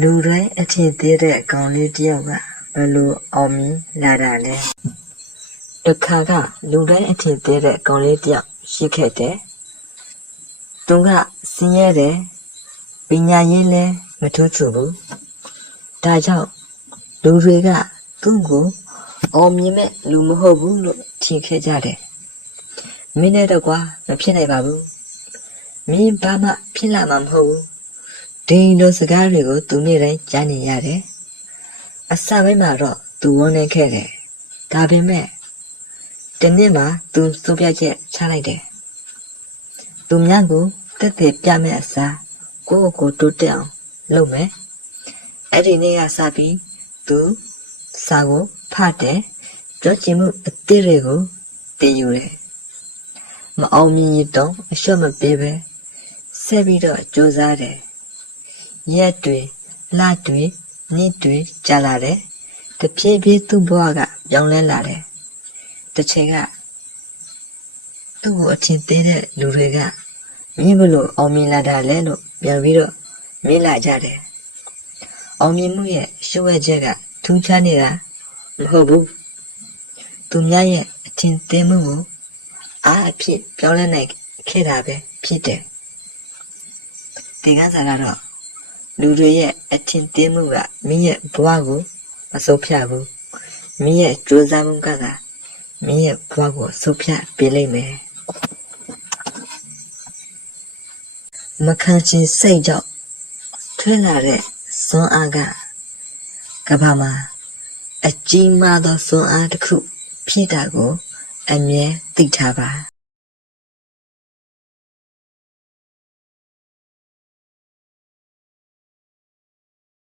လူတိုင်းအထင်သေးတဲ့ကောင်လေးတယောက်ကဘယ်လိုအောင်မြင်လာတာလဲတခါကလူတိုင်းအထင်သေးတဲ့ကောင်လေးတယောက်ရှိခဲ့တယ်သူကစင်းရဲတယ်ပညာရေးလည်းမထူးချူဘူးဒါကြောင့်လူတွေကသူ့ကိုအောင်မြင်မဲ့လူမဟုတ်ဘူးလို့ထင်ခဲ့ကြတယ်မင်းနဲ့တော့ကွာမဖြစ်နိုင်ပါဘူးမင်းဘာမှဖြစ်လာမှာမဟုတ်ဘူးဒီလိုစကားတွေကိုသူနေ့တိုင်းကြားနေရတယ်အစပိုင်းမှာတော့သူဝန်းနေခဲ့တယ်ဒါပေမဲ့ဒီနေ့မှသူစိုးပြချက်ချလိုက်တယ်သူများကိုတက်တက်ပြမဲ့အစားကိုယ့်ကိုယ်တိုးတက်အောင်လုပ်မယ်အဲ့ဒီနေ့ကစပြီးသူစာကိုဖတ်တယ်ကြောချင်မှုအသေးတွေကိုတင်ယူတယ်မအောင်မြင်ရတော့အလျှော့မပေးပဲဆက်ပြီးတော့ကြိုးစားတယ်ရက်တွေလတွေနှစ်တွေကြာလာတယ်တဖြည်းဖြည်းသူ့ဘဝကပြောင်းလဲလာတယ်တစ်ချိန်ကသူ့ကိုအထင်သေးတဲ့လူတွေကမင်းဘလို့အောင်မြင်လာတာလဲလို့ပြန်ပြီးတော့မေးလာကြတယ်အောင်မြင်မှုရဲ့ရှုပ်ဝဲချက်ကထူးခြားနေတာမဟုတ်ဘူးသူများရဲ့အထင်သေးမှုကိုအားအဖြစ်ပြောင်းလဲနိုင်ခဲ့တာပဲဖြစ်တယ်ဒီကစားကတော့လူတွေရဲ့အထင်သေးမှုကမင်းရဲ့ဘဝကိုမဆုံးဖြတ်ဘူးမင်းရဲ့ကြိုးစားမှုကသာမင်းရဲ့ဘဝကိုဆုံးဖြတ်ပေးလိမ့်မယ်မခံချင်စိတ်ကြောင့်ထွေးလာတဲ့စွမ်းအားကကမ္ဘာမှာအကြီးမားသောစွမ်းအားတစ်ခုဖြစ်တာကိုအမြဲသိထားပါ